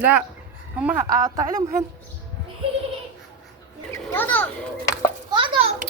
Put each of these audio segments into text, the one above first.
لا هما اقطع لهم هنا. غضب غضب.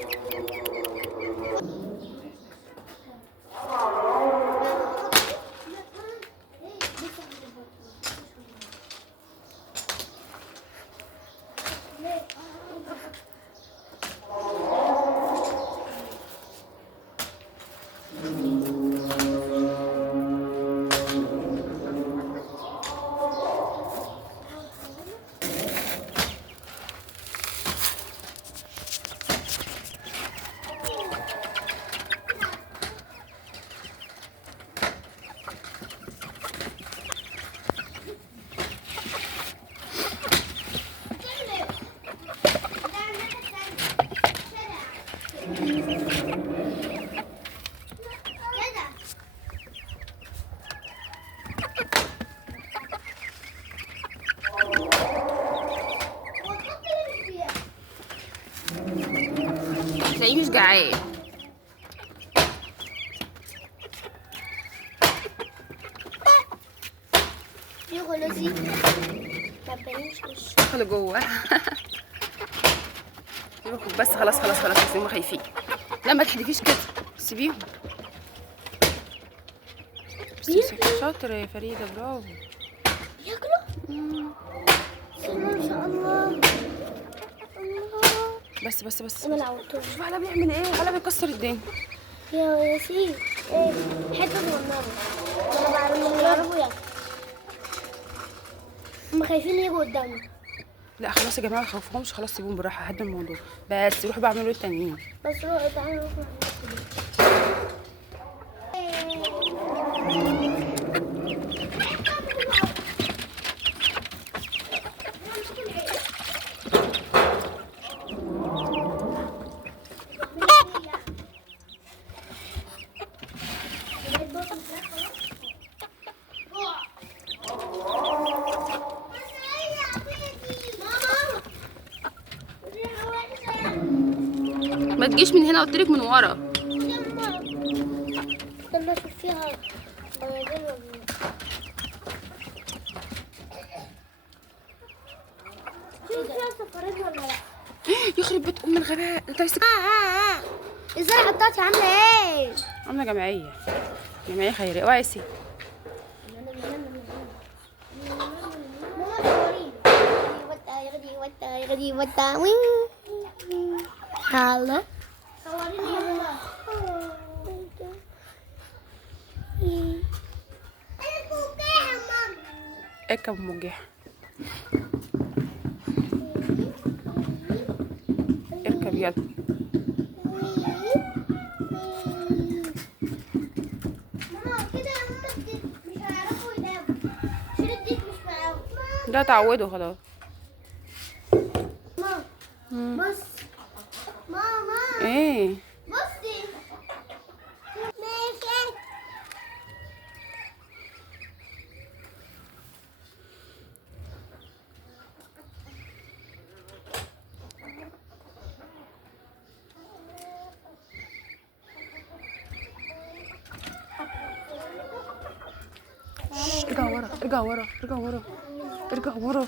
تلاقيه مش جعان. دي غلاسي ما تبينش وشه. دخل جوه. بس خلاص خلاص خلاص بس هما خايفين. لا ما تحدفيش كده، سيبيهم. شاطرة يا فريدة، برافو. ياكلوا؟ ما شاء الله. الله. بس انا لعبتهم. شوف على بيعمل ايه، على بيكسر الدنيا. يا ياسين ايه حته صغننه. انا بعرف يعرفوا ياكلوا. هم خايفين يجوا قدامنا. لا خلاص يا جماعه ما تخوفوهمش، خلاص سيبوهم بالراحه، هدوا الموضوع بس. روحوا بقى اعملوا التانيين. بس روح تعالوا نروح ما تجيش من هنا، قلت لك من ورا. استنى اشوف فيها شوف فيها صفارين ولا لا. يخرب بيت ام الغباء. انت ازاي حطيتي عامله ايه؟ عامله جمعيه خيريه. اوعي يا سي. هلا اركب مجاح، اركب يلا. ده تعودوا خلاص. بص ماما ايه بصي ماشي. ارجع ورا ارجع ورا ارجع ورا ارجع ورا.